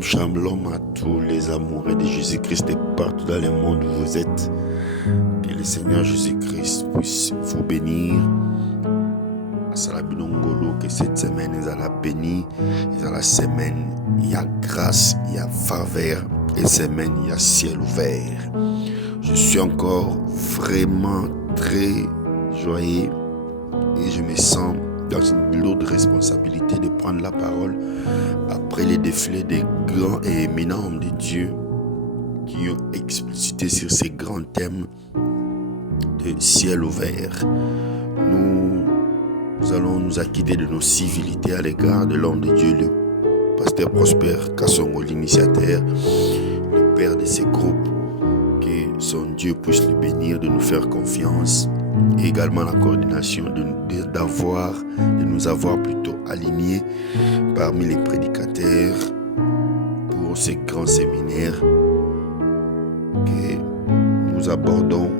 Shalom à tous les amoureux de Jésus-Christ et partout dans le monde où vous êtes. Que le Seigneur Jésus-Christ puisse vous bénir. Que cette semaine, il a béni. Et la semaine, il y a grâce, il y a faveur. Et semaine, il y a ciel ouvert. Je suis encore vraiment très joyeux et je me sens dans une lourde responsabilité de prendre la parole après les défilés des grands et éminents hommes de Dieu qui ont explicité sur ces grands thèmes de ciel ouvert. Nous allons nous acquitter de nos civilités à l'égard de l'homme de Dieu, le pasteur Prosper Kassongo, l'initiateur, le père de ces groupes. Que son Dieu puisse le bénir, de nous faire confiance, et également la coordination, de nous avoir plutôt alignés parmi les prédicateurs pour ces grands séminaires que nous abordons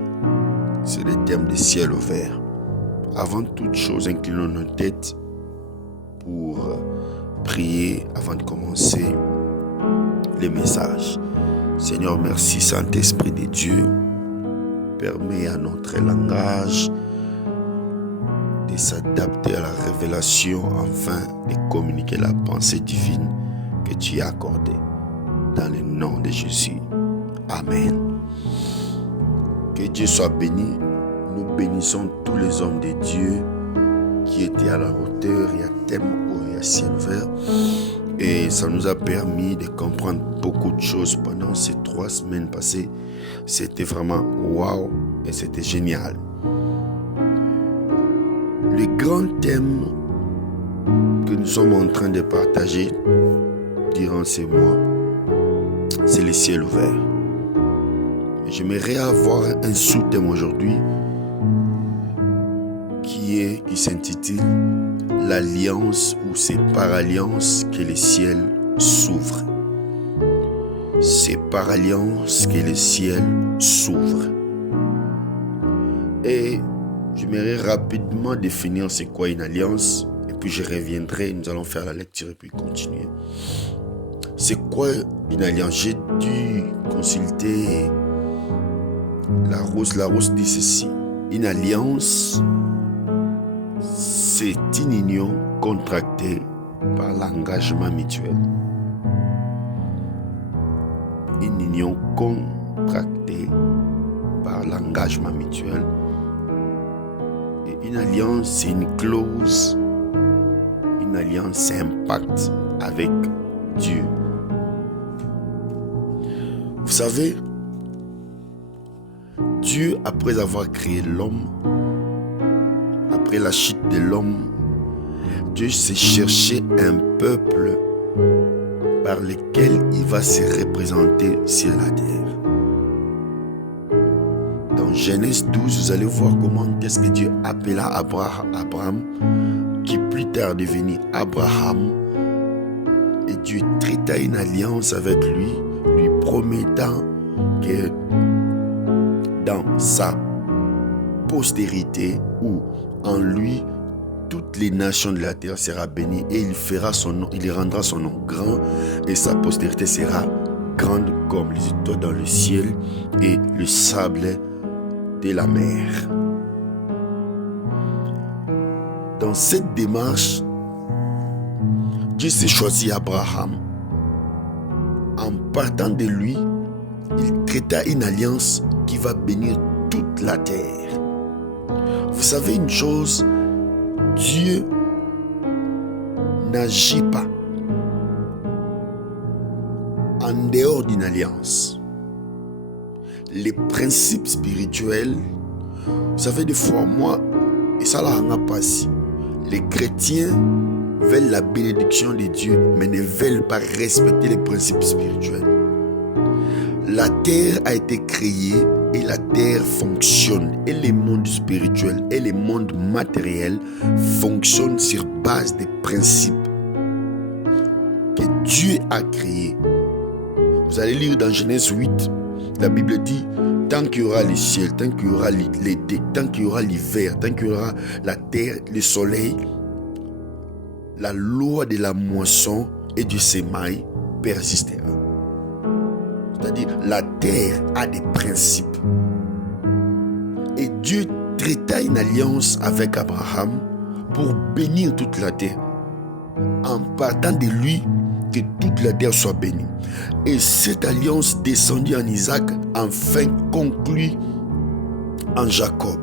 sur les thèmes de ciel ouvert. Avant toute chose, inclinons nos têtes pour prier avant de commencer les messages. Seigneur, merci Saint-Esprit de Dieu. Permets à notre langage de s'adapter à la révélation afin de communiquer la pensée divine que tu as accordée. Dans le nom de Jésus. Amen. Que Dieu soit béni. Nous bénissons tous les hommes de Dieu qui étaient à la hauteur et à thème haut et à ciel ouvert. Et ça nous a permis de comprendre beaucoup de choses pendant ces 3 semaines passées. C'était vraiment waouh et c'était génial. Le grand thème que nous sommes en train de partager durant ces mois, c'est le ciel ouvert. J'aimerais avoir un sous-thème aujourd'hui qui s'intitule l'alliance ou c'est par alliance que le ciel s'ouvre. C'est par alliance que le ciel s'ouvre. Et j'aimerais rapidement définir c'est quoi une alliance. Et puis je reviendrai, nous allons faire la lecture et puis continuer. C'est quoi une alliance? J'ai dû consulter Larousse. Larousse dit ceci. Une alliance, c'est une union contractée par l'engagement mutuel. Une union contractée par l'engagement mutuel. Et une alliance, c'est une clause. Une alliance, c'est un pacte avec Dieu. Vous savez, Dieu, après avoir créé l'homme, après la chute de l'homme, Dieu s'est cherché un peuple par lequel il va se représenter sur la terre. Dans Genèse 12, vous allez voir comment est-ce que Dieu appela Abraham, qui plus tard devenu Abraham. Et Dieu traita une alliance avec lui promettant que dans sa postérité ou en lui, toutes les nations de la terre seront bénies et il rendra son nom grand et sa postérité sera grande comme les étoiles dans le ciel et le sable de la mer. Dans cette démarche, Dieu s'est choisi Abraham. En partant de lui, il traita une alliance qui va bénir toute la terre. Vous savez une chose, Dieu n'agit pas en dehors d'une alliance. Les principes spirituels, vous savez des fois moi, et ça n'a pas si, les chrétiens veulent la bénédiction de Dieu, mais ne veulent pas respecter les principes spirituels. La terre a été créée et la terre fonctionne. Et les mondes spirituels et les mondes matériels fonctionnent sur base des principes que Dieu a créés. Vous allez lire dans Genèse 8, la Bible dit, tant qu'il y aura le ciel, tant qu'il y aura l'été, tant qu'il y aura l'hiver, tant qu'il y aura la terre, le soleil, la loi de la moisson et du semail persistera. C'est-à-dire, la terre a des principes. Et Dieu traita une alliance avec Abraham pour bénir toute la terre, en partant de lui que toute la terre soit bénie. Et cette alliance descendit en Isaac, enfin conclue en Jacob.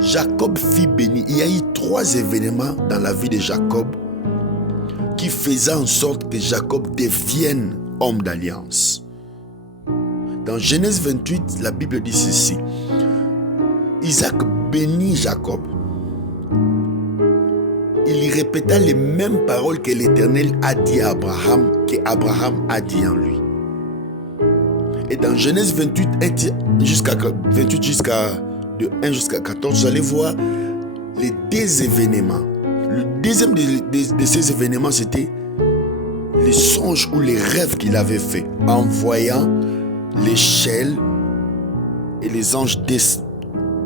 Jacob fut béni. Il y a eu 3 événements dans la vie de Jacob qui faisaient en sorte que Jacob devienne homme d'alliance. Dans Genèse 28, la Bible dit ceci. Isaac bénit Jacob. Il y répéta les mêmes paroles que l'Éternel a dit à Abraham, que Abraham a dit en lui. Et dans Genèse 28, de 1 jusqu'à 14, vous allez voir les 2 événements. Le deuxième de ces événements, c'était les songes ou les rêves qu'il avait fait en voyant l'échelle et les anges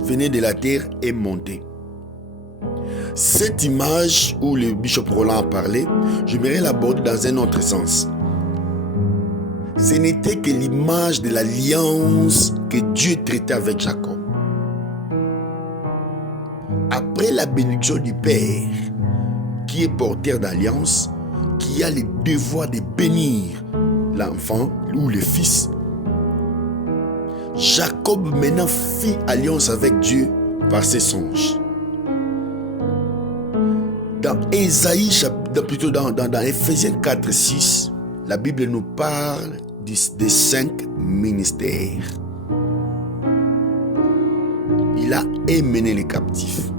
venaient de la terre et montaient. Cette image où le bishop Roland a parlé, j'aimerais l'aborder dans un autre sens. Ce n'était que l'image de l'alliance que Dieu traitait avec Jacob. Après la bénédiction du Père, qui est porteur d'alliance, qui a le devoir de bénir l'enfant ou le fils, Jacob maintenant fit alliance avec Dieu par ses songes. Dans Ésaïe, plutôt dans Éphésiens 4, 6, la Bible nous parle des 5 ministères. Il a émené les captifs.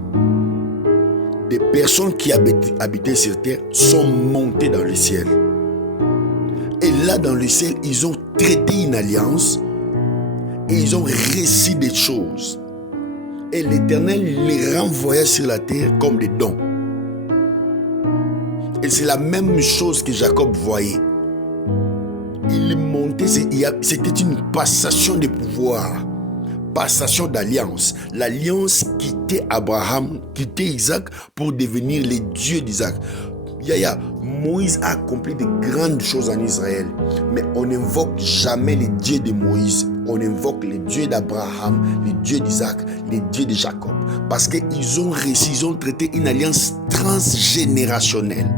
Des personnes qui habitaient sur terre sont montées dans le ciel. Et là, dans le ciel, ils ont traité une alliance et ils ont réussi des choses. Et l'Éternel les renvoya sur la terre comme des dons. Et c'est la même chose que Jacob voyait. Il montait, c'était une passation de pouvoir, passation d'alliance. L'alliance quittait Abraham, quittait Isaac pour devenir les dieux d'Isaac. Moïse a accompli de grandes choses en Israël, mais on n'invoque jamais les dieux de Moïse. On invoque les dieux d'Abraham, les dieux d'Isaac, les dieux de Jacob. Parce qu'ils ont réussi, ils ont traité une alliance transgénérationnelle.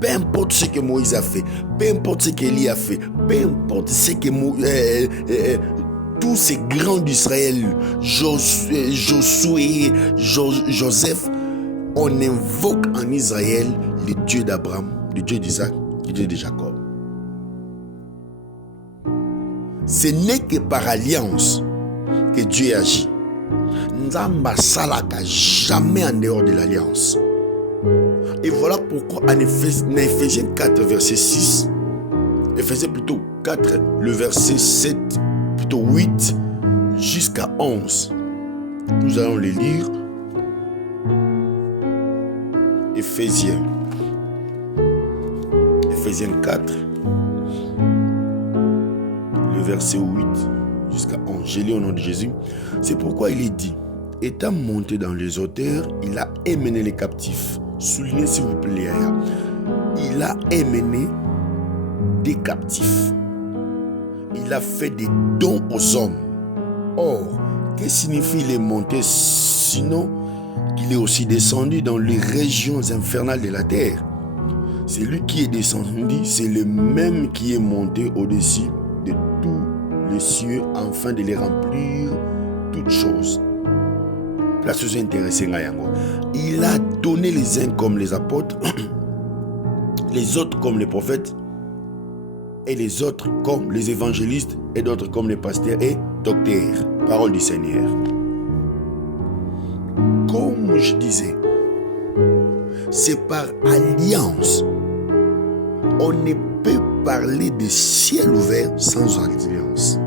Peu importe ce que Moïse a fait, peu importe ce qu'Élie a fait, peu importe ce que tous ces grands d'Israël, Josué, Joseph, on invoque en Israël le Dieu d'Abraham, le Dieu d'Isaac, le Dieu de Jacob. Ce n'est que par alliance que Dieu agit. Nzamba salaka jamais en dehors de l'alliance. Et voilà pourquoi en Éphésiens 4, verset 6, Éphésiens plutôt 4, le verset 7, plutôt 8, jusqu'à 11. Nous allons les lire. Éphésiens 4, le verset 8 jusqu'à 11. Je lis au nom de Jésus. C'est pourquoi il est dit, étant monté dans les hauteurs, il a émené les captifs. Soulignez s'il vous plaît. Il a émené des captifs. Il a fait des dons aux hommes. Or, que signifie les monter sinon qu'il est aussi descendu dans les régions infernales de la terre? C'est lui qui est descendu, c'est le même qui est monté au-dessus de tous les cieux afin de les remplir toutes choses. Place intéressée. Il a donné les uns comme les apôtres, les autres comme les prophètes, et les autres comme les évangélistes, et d'autres comme les pasteurs et docteurs. Parole du Seigneur. Comme je disais, c'est par alliance. On ne peut parler de ciel ouvert sans alliance.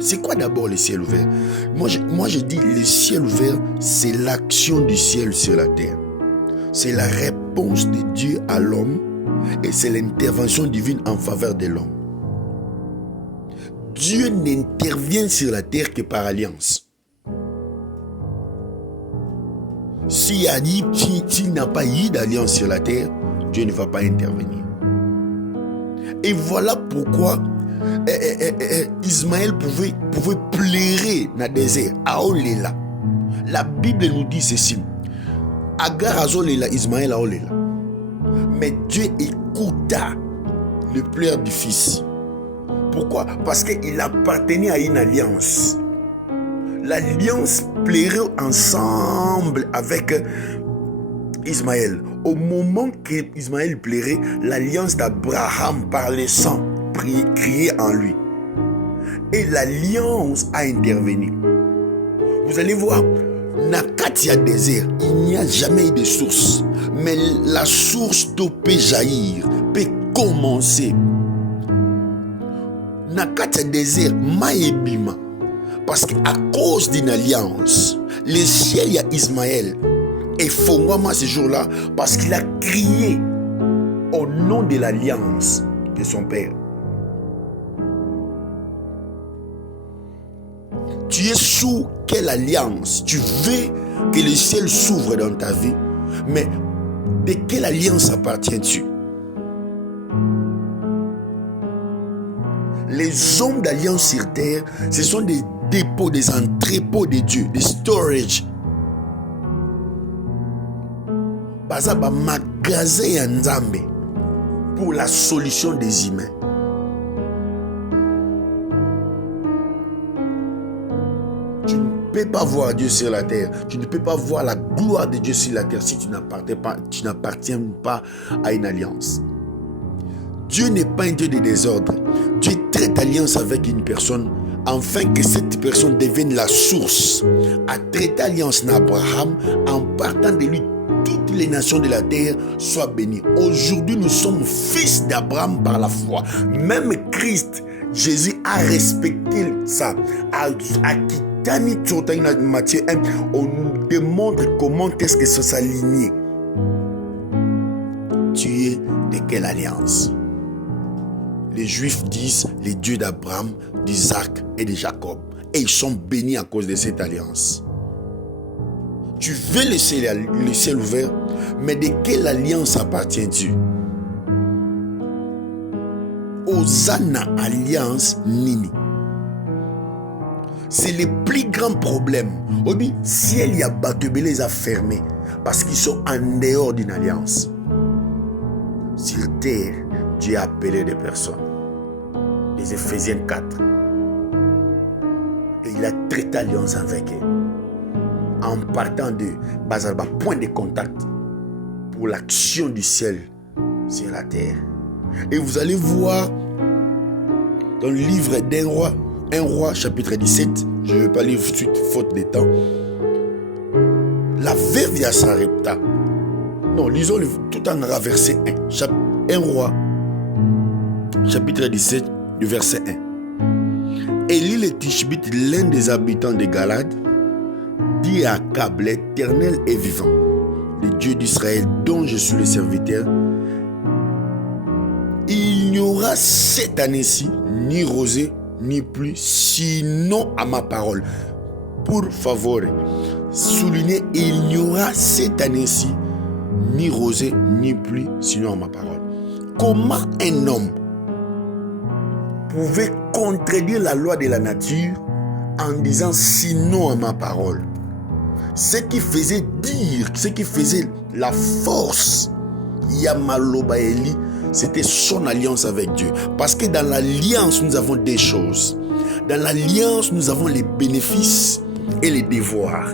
C'est quoi d'abord le ciel ouvert? Moi je dis le ciel ouvert, c'est l'action du ciel sur la terre. C'est la réponse de Dieu à l'homme et c'est l'intervention divine en faveur de l'homme. Dieu n'intervient sur la terre que par alliance. S'il n'a pas eu d'alliance sur la terre, Dieu ne va pas intervenir. Et voilà pourquoi Ismaël pouvait pleurer dans le désert. Aolela. La Bible nous dit ceci. Agar azolela, Ismaël aolela. Mais Dieu écouta le pleur du fils. Pourquoi? Parce qu'il appartenait à une alliance. L'alliance pleurait ensemble avec Ismaël. Au moment qu'Ismaël pleurait, l'alliance d'Abraham par le sang criait en lui. Et l'alliance a intervenu. Vous allez voir, Nakatia désert, il n'y a jamais eu de source. Mais la source peut jaillir, peut commencer. Nakatia désert, maïbima. Parce qu'à cause d'une alliance, le ciel y a Ismaël. Et Fongwama ce jour-là, parce qu'il a crié au nom de l'alliance de son père. Tu es sous quelle alliance? Tu veux que le ciel s'ouvre dans ta vie, mais de quelle alliance appartiens-tu? Les hommes d'alliance sur terre, ce sont des dépôts, des entrepôts de Dieu, des storage. Bazaba magasin Nzambe pour la solution des humains. Tu ne peux pas voir Dieu sur la terre. Tu ne peux pas voir la gloire de Dieu sur la terre si tu n'appartiens pas à une alliance. Dieu n'est pas un Dieu de désordre. Dieu traite alliance avec une personne afin que cette personne devienne la source. A traité alliance d'Abraham en partant de lui. Toutes les nations de la terre soient bénies. Aujourd'hui, nous sommes fils d'Abraham par la foi. Même Christ, Jésus a respecté ça. À Matthieu 1, on nous démontre comment est-ce que ça s'aligne. Tu es de quelle alliance? Les Juifs disent les dieux d'Abraham, d'Isaac et de Jacob. Et ils sont bénis à cause de cette alliance. Tu veux laisser le ciel ouvert, mais de quelle alliance appartiens-tu? Hosanna alliance nini. C'est le plus grand problème. On dit, ciel y a battu, les a fermés parce qu'ils sont en dehors d'une alliance. Sur terre, Dieu a appelé des personnes. Les Éphésiens 4. Et il a traité alliance avec eux. En partant de Bazalba, point de contact pour l'action du ciel sur la terre. Et vous allez voir dans le livre d'un roi, 1 roi chapitre 17, je ne vais pas lire tout de suite faute de temps. La veuve de Sarepta. Non, lisons tout en verset 1. 1 roi chapitre 17 du verset 1. Élie le Tishbite, l'un des habitants de Galade, dit à Akab, l'Éternel est vivant, le Dieu d'Israël dont je suis le serviteur. Il n'y aura cette année-ci ni rosée ni pluie, sinon à ma parole. Pour favor, souligner, il n'y aura cette année-ci ni rosée ni pluie, sinon à ma parole. Comment un homme pouvait contredire la loi de la nature en disant sinon à ma parole? Ce qui faisait dire, ce qui faisait la force, Yamaloba Eli, c'était son alliance avec Dieu. Parce que dans l'alliance, nous avons des choses. Dans l'alliance, nous avons les bénéfices et les devoirs.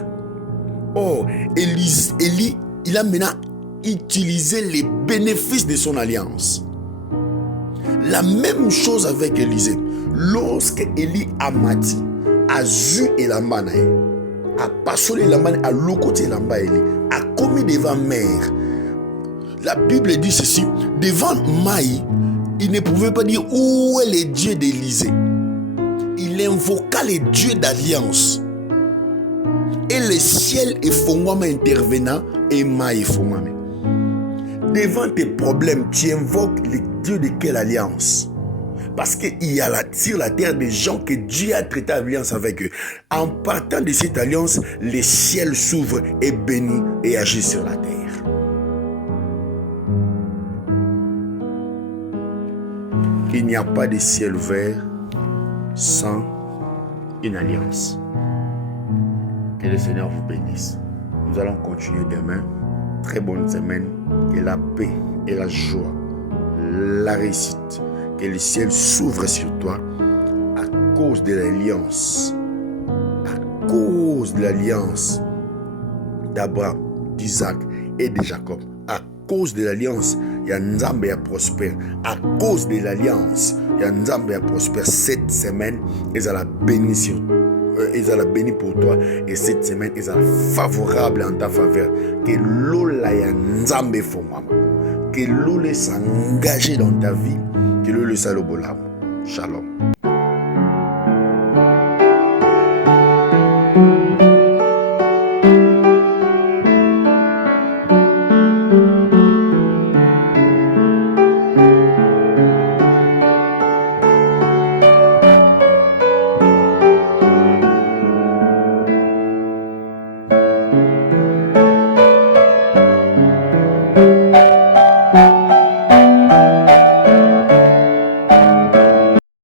Or, Élie, il a maintenant utilisé les bénéfices de son alliance. La même chose avec Élisée. Lorsque Élie a mati, a zu et la manaï, a passé la main à l'autre lamba Élie, a commis devant mère. La Bible dit ceci, devant Maï, il ne pouvait pas dire où est le Dieu d'Élysée. Il invoqua les dieux d'alliance. Et le ciel est fongwama intervenant et Maï fongwama. Devant tes problèmes, tu invoques les dieux de quelle alliance? Parce qu'il y a sur la terre des gens que Dieu a traité alliance avec eux. En partant de cette alliance, les ciels s'ouvrent et bénissent et agissent sur la terre. Il n'y a pas de ciel ouvert sans une alliance. Que le Seigneur vous bénisse. Nous allons continuer demain. Très bonne semaine. Que la paix et la joie, la réussite, que le ciel s'ouvre sur toi à cause de l'alliance. À cause de l'alliance d'Abraham, d'Isaac et de Jacob. À cause de l'alliance, il y a Nzambe à prospère. À cause de l'alliance, il y a Nzambe à prospère. Cette semaine, ils allaient bénir sur toi. Ils allaient bénir pour toi. Et cette semaine, ils allaient favorable en ta faveur. Que l'ola ya Nzambe fomama. Que l'ola s'engager dans ta vie. Que l'ola salobolam. Shalom.